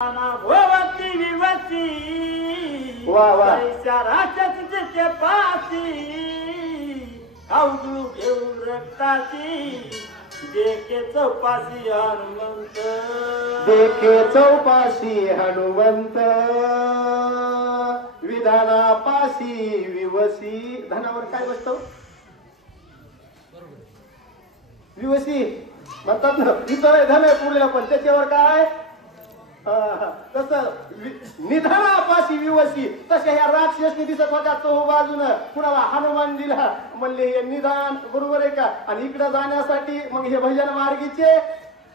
भोवती विवती वाह वाह राजाच जिथे पासी अवधू घेऊन रक्ताची देखे चौपासी हनुमंत देखे चौपाशी हनुमंत विधानापाशी विवसी धनावर काय बसतो विवसी म्हणतात ना इथं धन आहे पुढे पण त्याच्यावर काय तसं निधनापाशी विवसी तशा ह्या राक्षसनी दिसत होत्या चहू बाजूनं कुणाला हनुमान दिला म्हणले हे निधान बरोबर आहे का आणि इकडे जाण्यासाठी मग हे भजन मार्गीचे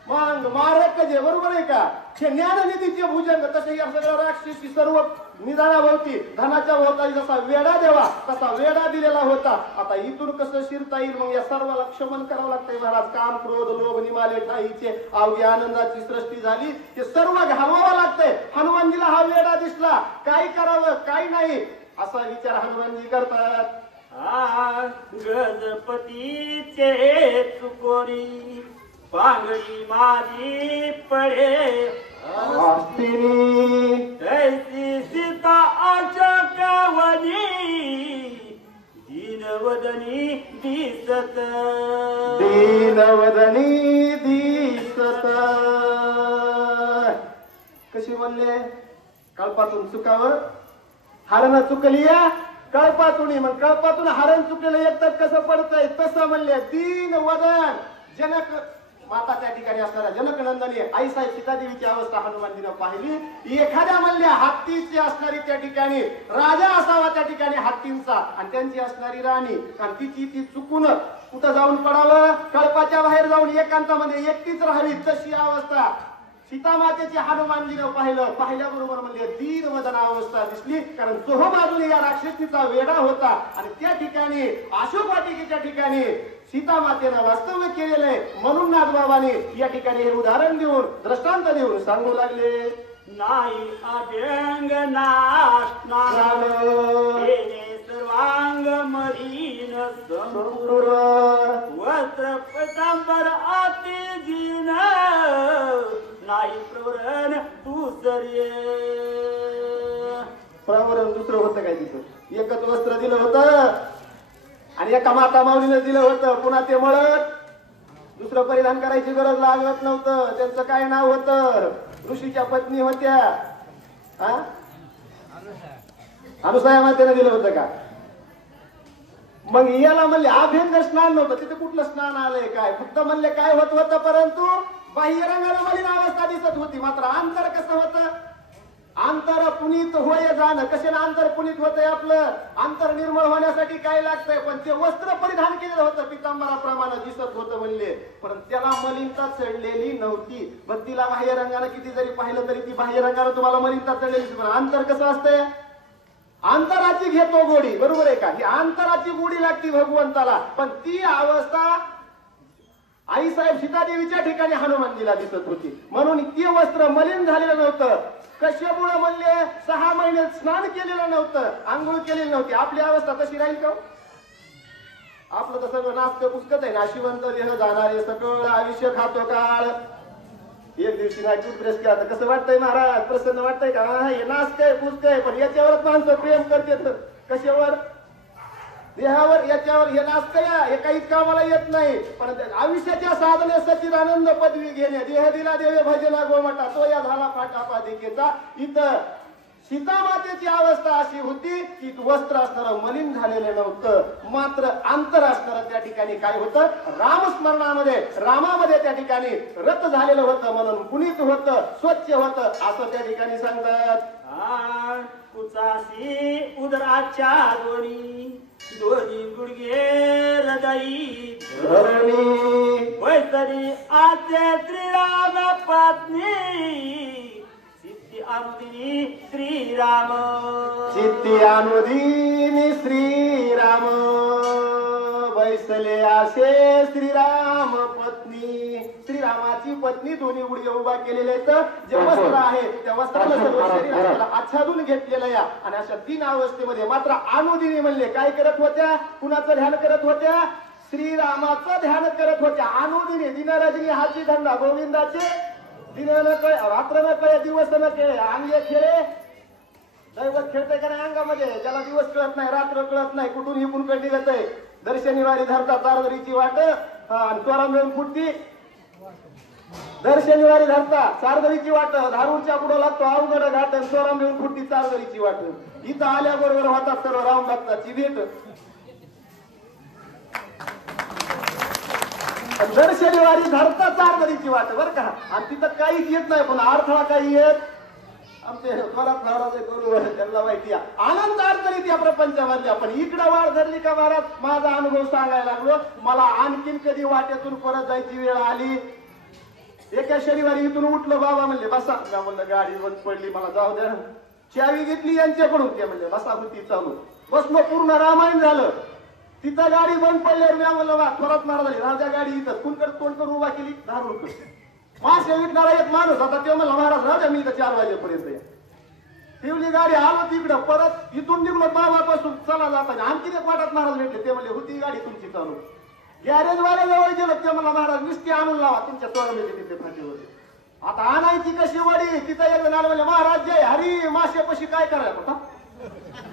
मग मारक जे बरोबर आहे का हे ज्ञाननिधीचे भुजंग तसे या सगळ्या राक्षसी सर्व निधानाभोवती धनाच्या भोवताली जसा वेडा देवा तसा वेडा दिलेला होता आता इथून कसं शिरता येईल मग या सर्वाला क्षमन करावं लागतंय महाराज काम क्रोध लोभ निमाले ठाईचे अवघी आनंदाची सृष्टी झाली हे सर्व घालवावं लागतंय हनुमानजीला हा वेडा दिसला काय करावं काय नाही असा विचार हनुमानजी करतात गजपतीचे चुकोरी पांगडी माझी पडे तैसी सीता अचकवनी दीनवदनी दिसत दीनवदनी दिसत कशी म्हणले कळपातून चुकावं हरण चुकली या कळपातून मग कळपातून हरण चुकलेलं एकतर कसं पडतंय तसं म्हणले दीनवदन जनक माता त्या ठिकाणी असणाऱ्या जनकनंदनी आई साहेब सीतादेवीची अवस्था हनुमानजीनं पाहिली एखाद्या म्हणल्या हत्तीची असणारी त्या ठिकाणी राजा असावा त्या ठिकाणी हत्तींचा आणि त्यांची असणारी राणी आणि तिची ती चुकून कुठं जाऊन पडावं कळपाच्या बाहेर जाऊन एकांतामध्ये एकटीच राहावी तशी अवस्था सीतामातेची हनुमानजीनं पाहिल्याबरोबर म्हणजे दीनवदन अवस्था दिसली कारण चोहो बाजूने या राक्षसीचा वेडा होता आणि त्या ठिकाणी अशोक वाटिकेच्या ठिकाणी सीतामातेनं वास्तव्य केलेलं आहे म्हणून नाथबाबांनी या ठिकाणी हे उदाहरण देऊन दृष्टांत देऊन सांगू लागले नाही अभ्यंग नाशनान सर्वांग मरीन संपूर वस्त्र पीतांबर अति जीन नाही प्रवरण दुसरे प्रवरण दुसरं होतं काय तिथं एकच वस्त्र दिलं होतं आणि एका माता माऊलीने दिलं होतं पुन्हा ते मळत दुसरं परिधान करायची गरज लागत नव्हतं त्यांचं काय नाव होतं ऋषीच्या पत्नी होत्या अनुसया मातेने दिलं होतं का मग याला म्हणले अभ्यंग स्नान नव्हतं तिथे कुठलं स्नान आलंय काय फक्त म्हणले काय होत होतं परंतु बाह्य रंगाला मलिन अवस्था दिसत होती मात्र अंतर कसं होतं अंतर पुनीत होय जाणं कशाने अंतर पुनीत होतंय आपलं अंतर निर्मळ होण्यासाठी काय लागतंय पण ते वस्त्र परिधान केलेलं होतं पितांबराप्रमाणे दिसत होतं म्हणले पण त्याला मलिनता चढलेली नव्हती भक्तीला बाह्य रंगाने किती जरी पाहिलं तरी ती बाह्य रंगाने तुम्हाला मलिनता चढलेली पण अंतर कसं असतंय अंतराची घेतो गोडी बरोबर आहे का ही अंतराची गोडी लागती भगवंताला पण ती अवस्था आई साहेब सीतादेवीच्या ठिकाणी हनुमानजीला दिसत होती म्हणून ती वस्त्र मलिन झालेलं नव्हतं कशामुळे म्हणले 6 महिने स्नान केलेलं नव्हतं आंघोळ केलेली नव्हती आपली अवस्था तशी राहील का आपलं तर सगळं नाचतं पुस्तक आहे नाशिवंत देह जाणारे सकळ आयुष्य खातो काळ एक दिवशी ना टूथब्रश केला तर कसं वाटतंय महाराज प्रसन्न वाटतंय का हे नाचतंय पुस्तकय पण याच्यावरच माणसं प्रेम करते कशावर देहावर याच्यावर हे नाचतंय हे काहीच कामाला येत नाही पण आयुष्याच्या साधने सच्चिदानंद पदवी घेणे देह दिला देवे भजना गोमटा तो या झाला पाठापादिकेचा इथं सीतामातेची अवस्था अशी होती की वस्त्र असणारं मलिन झालेलं नव्हतं मात्र अंतर असणारं त्या ठिकाणी काय होतं रामस्मरणामध्ये रामामध्ये त्या ठिकाणी रत झालेलं होतं म्हणून पुनीत होतं स्वच्छ होतं असं त्या ठिकाणी सांगतात कुचासी उदराच्या दोन्ही गुडघे हृदयी धरणी वैतरी आचे श्रीराम पत्नी अनुदिनी श्रीराम चित्ती अनुदिनी श्रीराम बैसले आशे श्रीराम पत्नी श्रीरामाची पत्नी दोन्ही गुडघे उभा केलेले जे वस्त्र आहे त्या वस्त्राला सर्व शरीराला आच्छादून घेतलेलं या आणि अशा 3 अवस्थेमध्ये मात्र अनुदिनी म्हणले काय करत होत्या कुणाचं ध्यान करत होत्या श्रीरामाचं ध्यान करत होत्या अनुदिनी दिनरजनी हाती धंदा गोविंदाचे दिन न कळे रात्र न कळे दिवस न कळे अंगे खेळे दैवत खेळतंय का नाही अंगामध्ये ज्याला दिवस कळत नाही रात्र कळत नाही कुठून इकून कधी निघत आहे दर शनिवारी धरता चारदरीची वाट आणि चोरा मिळून फुटती दर शनिवारी धरता चारदरीची वाट धारूरच्या पुढं लागतो अवघड घाट आणि चोरा मिळून फुटती चारदरीची वाट इथं आल्याबरोबर होतात सर्व राम भक्ताची भेट दर शनिवारी धरता चारदरीची वाट बरं का आणि तिथं काहीच येत नाही पण अडथळा काही येत आमचे थोरात महाराज गुरु त्यांना माहिती आनंद अडचणीत या प्रपंचामधल्या पण इकडं वाढ धरली का महाराज माझा अनुभव सांगायला लागलो मला आणखीन कधी वाटेतून परत जायची वेळ आली एका शनिवारी इथून उठलो बाबा म्हणले बसा मी म्हणलं गाडी बंद पडली मला जाऊ द्या चावी घेतली यांच्याकडून ते म्हणले बसा होती चालू बसलो पूर्ण रामायण झालं तिथं गाडी बंद पडल्यावर मी म्हणलं वा थोरात महाराज राजा गाडी इथं कुणकडे तोंड करून उभा केली धारूरकर मासे विकणारा एक माणूस होता ते म्हणला महाराज राजा मी इथं 4 वाजेपर्यंत ठेवली गाडी आलो तिकडं परत इथून निघलो बाबापासून चला जाताना आणखी एक वाटात महाराज भेटले ते म्हणले होती गाडी तुमची चालू गॅरेज वाल्याजवळ गेलो ते मला महाराज नुसती आणून लावा तुमच्या सोरमेची तिथे फाटीवर आता आणायची कशी वडी तिथं एक जण म्हणले महाराज जय हरी माशेपाशी काय करायला होता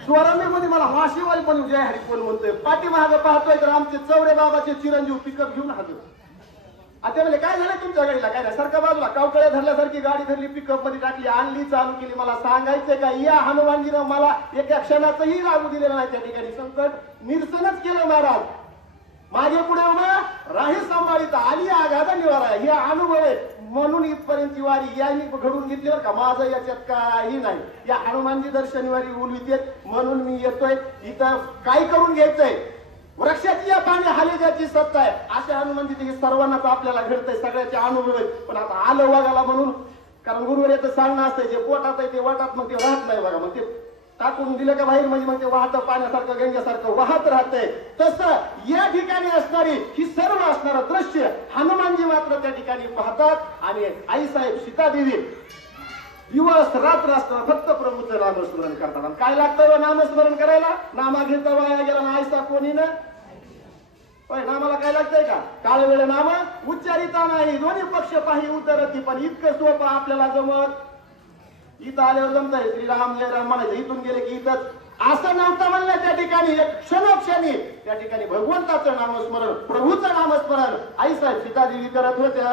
स्वरमेमध्ये मला माशीवाली पण जय हरी कोण म्हणतोय पाठीमागं पाहतोय तर आमचे चौरे बाबाचे चिरंजीव पिकअप घेऊन हजर आता म्हणले काय झालं तुमच्या गाडीला काय नाही सारखा बाजूला कावकळ्या धरल्यासारखी गाडी धरली पिकअप मध्ये टाकली आणली चालू केली मला सांगायचंय का या हनुमानजीनं मला एका क्षणाचंही लागू दिलेलं नाही त्या ठिकाणी संकट निरसनच केलं महाराज मागे पुढे राही सांभाळीत आली आघादा निवारा हे अनुभव आहे म्हणून इथपर्यंतची वारी यांनी घडून घेतल्यावर का माझं याच्यात काही नाही या हनुमानजी दर शनिवारी उलवितेत म्हणून मी येतोय इथं काय करून घ्यायचंय वृक्षाची या पाणी हालेजाची सत्ता आहे अशा हनुमानजी हे सर्वांनाच आपल्याला घडतंय सगळ्याचे अनुभव आहेत पण आता आलं वागाला म्हणून कारण गुरुवर याचं सांगणं असतंय जे पोटात आहे ते वाटात मग ते राहत नाही बघा मग ते टाकून दिलं का बाहेर म्हणजे मग ते वाहत पाण्यासारखं गंगेसारखं वाहत राहतंय तसं या ठिकाणी असणारी ही सर्व असणारं दृश्य हनुमानजी मात्र त्या ठिकाणी पाहतात आणि आईसाहेब सीतादेवी दिवस रात्र असताना फक्त प्रभूचं नामस्मरण करतात आणि काय लागतं नामस्मरण करायला नामा घेता वाया गेला ना आयसा कोणी ना नामाला काय लागतंय का काळ वेळ नाम उच्चारिता नाही दोन्ही पक्ष पाही उतरती पण इतकं सोपं आपल्याला जमत इथं आल्यावर जमताय श्रीराम जय राम म्हणायचं इथून गेले की इथंच असं नव्हतं म्हणलं त्या ठिकाणी एक क्षणोक्षणी त्या ठिकाणी भगवंताचं नामस्मरण प्रभूचं नामस्मरण आईसाहेब सीतादेवी करत होत्या.